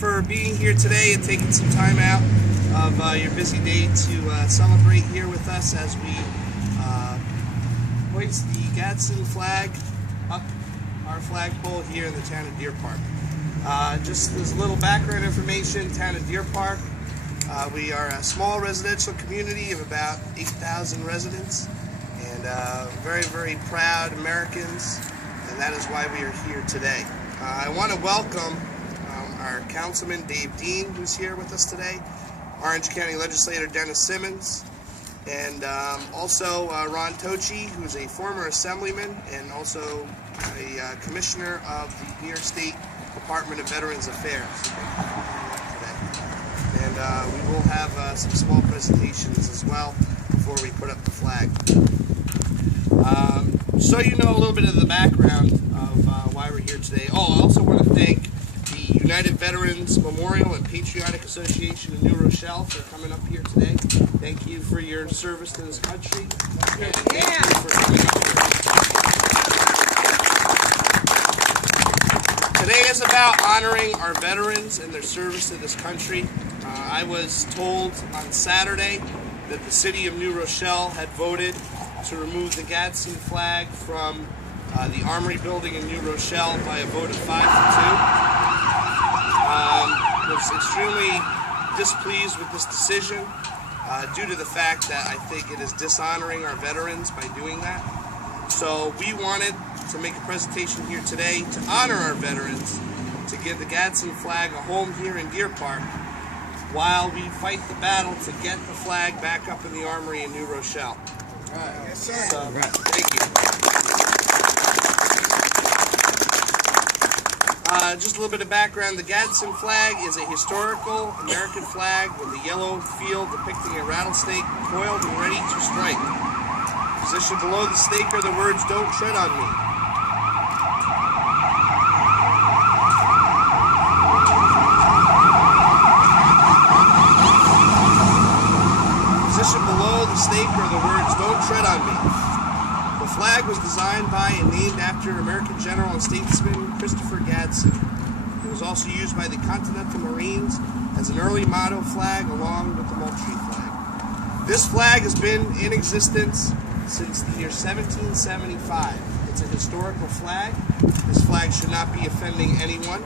for being here today and taking some time out of your busy day to celebrate here with us as we hoist the Gadsden flag up our flagpole here in the town of Deerpark. Just as a little background information, town of Deerpark, we are a small residential community of about 8,000 residents, and very, very proud Americans, and that is why we are here today. I want to welcome our Councilman Dave Dean, who's here with us today, Orange County Legislator Dennis Simmons, and also Ron Tochi, who's a former assemblyman and also a commissioner of the New York State Department of Veterans Affairs. And we will have some small presentations as well before we put up the flag. So you know a little bit of the background of why we're here today. Oh, I also want to thank the United Veterans Memorial and Patriotic Association of New Rochelle for coming up here today. Thank you for your service to this country. And thank you for coming up here. Today is about honoring our veterans and their service to this country. I was told on Saturday that the city of New Rochelle had voted to remove the Gadsden flag from the Armory building in New Rochelle by a vote of 5-2. I was extremely displeased with this decision due to the fact that I think it is dishonoring our veterans by doing that. So we wanted to make a presentation here today to honor our veterans, to give the Gadsden flag a home here in Deerpark while we fight the battle to get the flag back up in the Armory in New Rochelle. Right. Yes, sir. So, thank you. Just a little bit of background. The Gadsden flag is a historical American flag with a yellow field depicting a rattlesnake coiled and ready to strike. Positioned below the snake are the words, "Don't tread on me." Positioned below the snake are the words, "Don't tread on me." The flag was designed by and named after American general and statesman Christopher Gadsden. It was also used by the Continental Marines as an early motto flag along with the Moultrie flag. This flag has been in existence since the year 1775. It's a historical flag. This flag should not be offending anyone.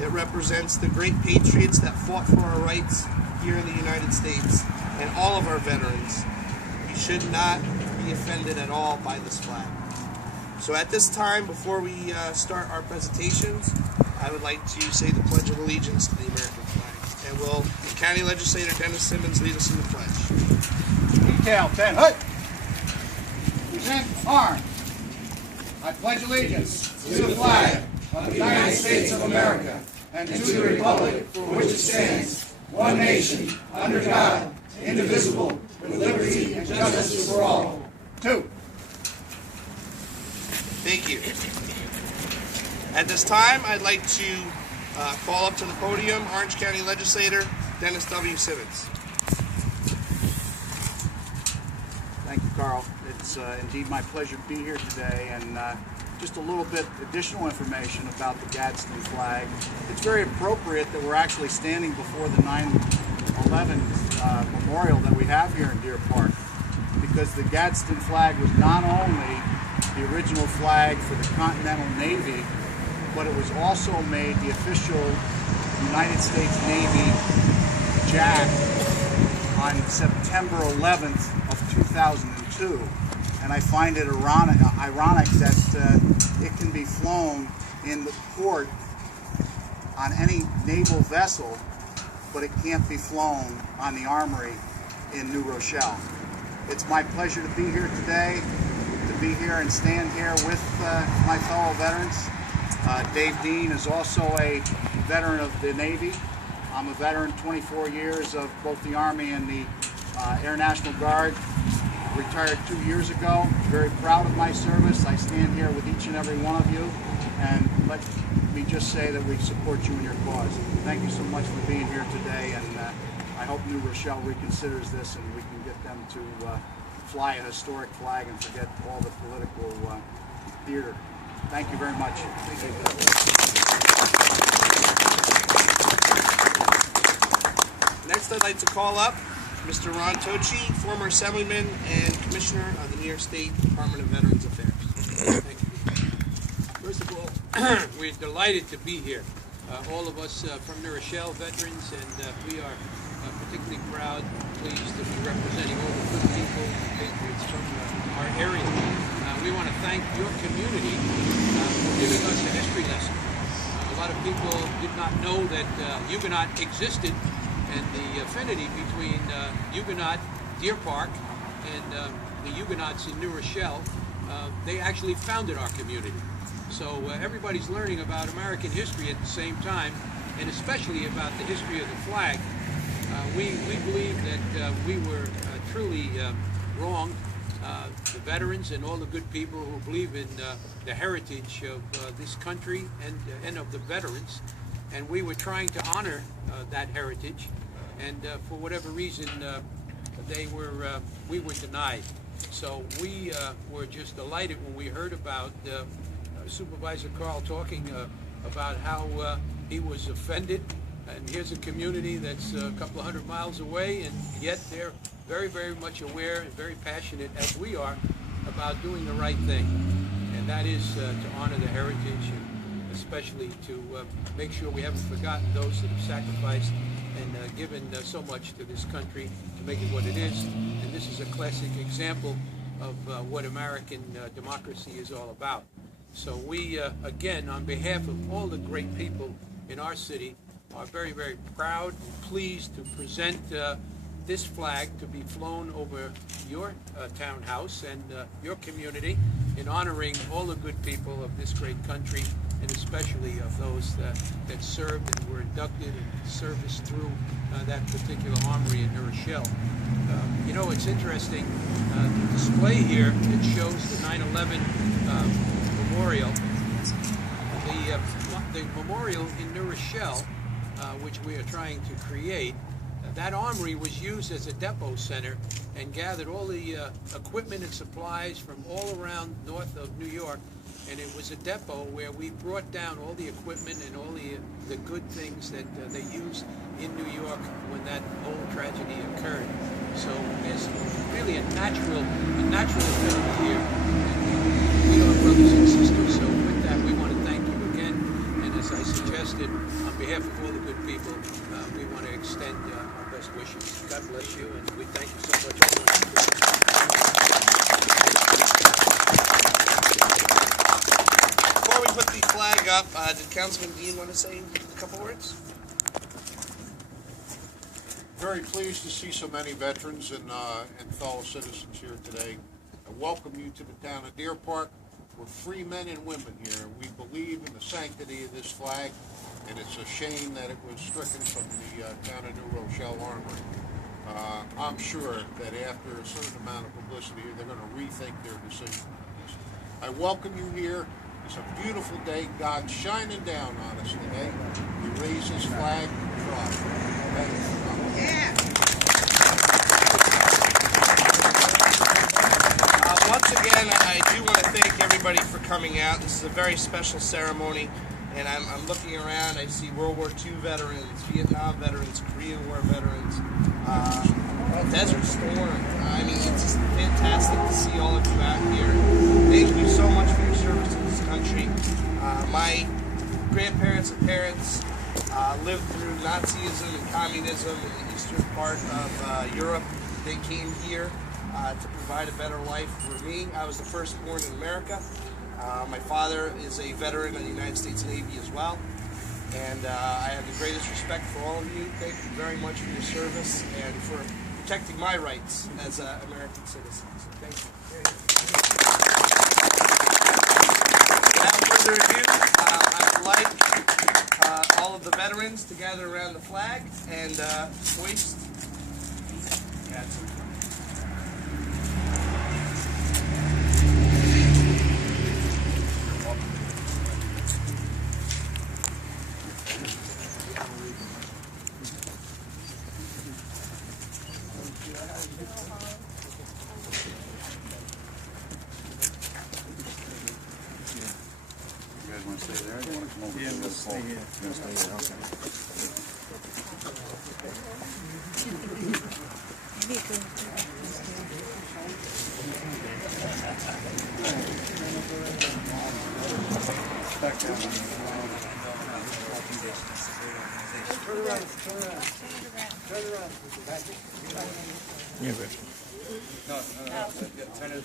It represents the great patriots that fought for our rights here in the United States and all of our veterans. We should not be offended at all by this flag. So at this time, before we start our presentations, I would like to say the Pledge of Allegiance to the American flag. And will the County Legislator Dennis Simmons lead us in the pledge? Detail 10. Hey! Present arms. I pledge allegiance to the flag of the United States of America and to the republic for which it stands, one nation, under God, indivisible, with liberty and justice for all. 2. Thank you. At this time, I'd like to call up to the podium Orange County Legislator Dennis W. Simmons. Thank you, Carl. It's indeed my pleasure to be here today, and just a little bit additional information about the Gadsden flag. It's very appropriate that we're actually standing before the 9/11 memorial that we have here in Deerpark, because the Gadsden flag was not only the original flag for the Continental Navy, but it was also made the official United States Navy Jack on September 11th of 2002. And I find it ironic that it can be flown in the port on any naval vessel, but it can't be flown on the Armory in New Rochelle. It's my pleasure to be here today, to be here and stand here with my fellow veterans. Dave Dean is also a veteran of the Navy. I'm a veteran, 24 years of both the Army and the Air National Guard. Retired 2 years ago. Very proud of my service. I stand here with each and every one of you, and let me just say that we support you in your cause. Thank you so much for being here today, and I hope New Rochelle reconsiders this and we can get them to fly a historic flag and forget all the political theater. Thank you very much. Thank you. Next, I'd like to call up Mr. Ron Tochi, former Assemblyman and Commissioner of the New York State Department of Veterans Affairs. Thank you. First of all, we're delighted to be here. All of us from New Rochelle veterans, and we are particularly proud, pleased to be representing all the good people and patriots from our area. We want to thank your community for giving us a history lesson. A lot of people did not know that Huguenot existed, and the affinity between Huguenot, Deerpark, and the Huguenots in New Rochelle, they actually founded our community. So everybody's learning about American history at the same time, and especially about the history of the flag. We believe that we were truly wrong. The veterans and all the good people who believe in the heritage of this country and of the veterans, and we were trying to honor that heritage, and for whatever reason we were denied. So we were just delighted when we heard about Supervisor Carl talking about how he was offended, and here's a community that's a couple of 100 miles away, and yet they're very, very much aware and very passionate, as we are, about doing the right thing, and that is to honor the heritage, and especially to make sure we haven't forgotten those that have sacrificed and given so much to this country to make it what it is. And this is a classic example of what American democracy is all about. So we, again, on behalf of all the great people in our city, are very, very proud and pleased to present this flag to be flown over your townhouse and your community in honoring all the good people of this great country, and especially of those that served and were inducted and serviced through that particular armory in New Rochelle. You know, it's interesting, the display here, it shows the 9/11 memorial. The memorial in New Rochelle, which we are trying to create, that armory was used as a depot center and gathered all the equipment and supplies from all around north of New York, and it was a depot where we brought down all the equipment and all the good things that they used in New York when that whole tragedy occurred. So there's really a natural affinity here, and we are brothers and sisters. So with that, we want to thank you again, and as I suggested, on behalf of all the good people, we want to extend our best wishes. God bless you, and we thank you so much. Before we put the flag up, did Councilman Dean want to say a couple words? Very pleased to see so many veterans and fellow citizens here today. I welcome you to the town of Deerpark. We're free men and women here. We believe in the sanctity of this flag, and it's a shame that it was stricken from the town of New Rochelle Armory. I'm sure that after a certain amount of publicity, they're going to rethink their decision. I welcome you here. It's a beautiful day. God's shining down on us today. We raise this flag and try. Thank you. Once again, I do want to thank everybody for coming out. This is a very special ceremony, and I'm looking around. I see World War II veterans, Vietnam veterans, Korean War veterans, Desert Storm. I mean, it's just fantastic to see all of you out here. Thank you so much for your service to this country. My grandparents and parents lived through Nazism and communism in the eastern part of Europe. They came here to provide a better life for me. I was the first born in America. My father is a veteran of the United States Navy as well. And I have the greatest respect for all of you. Thank you very much for your service and for protecting my rights as an American citizen. So thank you. Without further ado, I would like all of the veterans to gather around the flag and hoist Gadsden. Want to stay there? You want to come over to this pole? You want to stay there? Okay. You're good. No. Turn it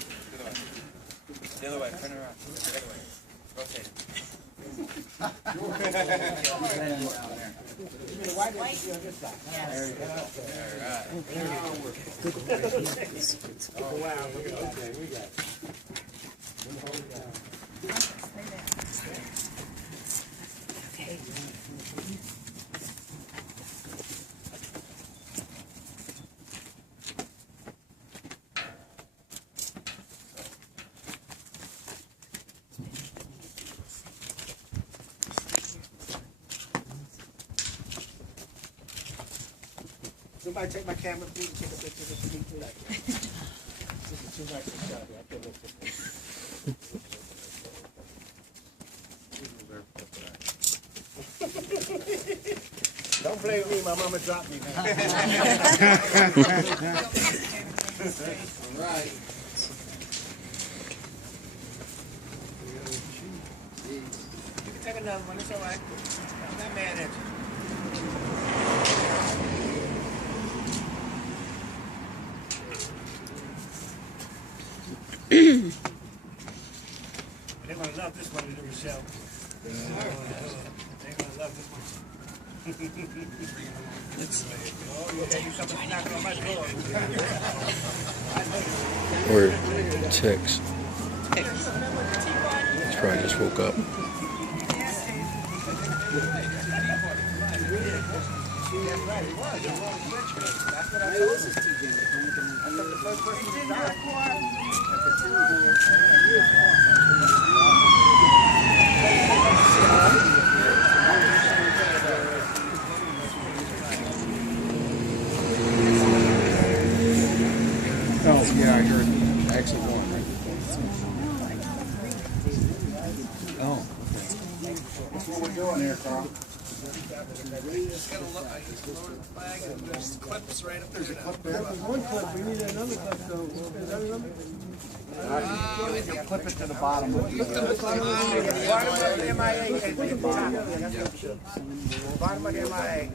the other way. Turn it around. The other way. Rotate it. Somebody take my camera, please, and take a picture of me, please. This is too much for Shelby. I can't look at this. Don't blame me, my mama dropped me, man. All right. You can take another one, it's all right. I'm not mad at you. They're gonna love this one, Michelle. They're gonna love this one. Or text. He's probably just woke up. Oh, yeah, I heard exit one. Oh, okay. That's what we're doing here, Carl. Just gotta lower the flag and there's clips right up there. There's a clip there. There's one clip, we need another clip though. Is that another? Clip it to the bottom of the... Bottom of the MIA. Bottom of the MIA.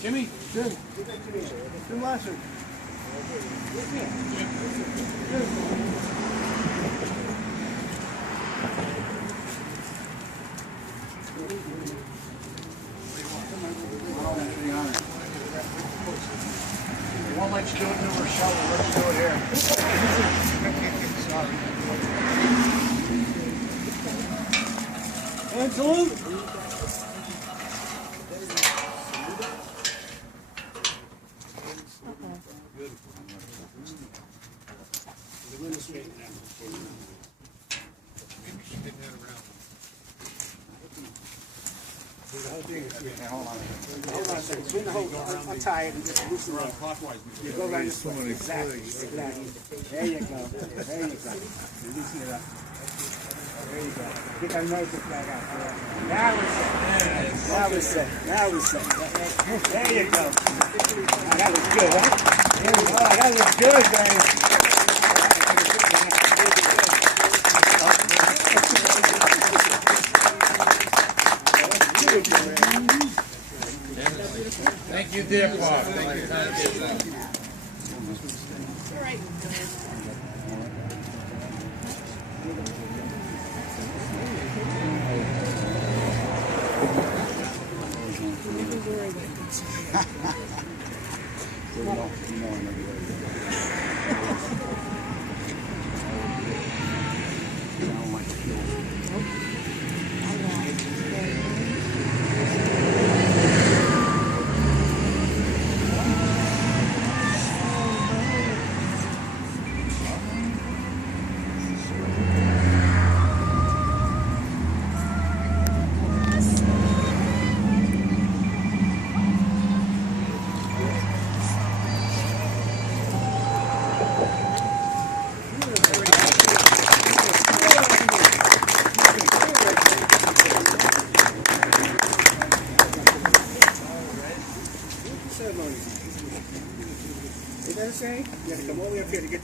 Jimmy, Jim, Jim Lasser. We won't let you do it to Rochelle, we'll let you do it here. Sorry. And salute. Hold on a second. Swing the whole, untie it and just loosen it up. You go around this way. Exactly. There you go. There you go. Loosen it up. There you go. Get that American flag out. Now we're set. Now we're set. Now we're set. There you go. Oh, that was good, huh? Oh, that was good, guys. Thank you, Deerpark. Thank you. All right. Ceremony. Is that the same? You have to come all the way up here to get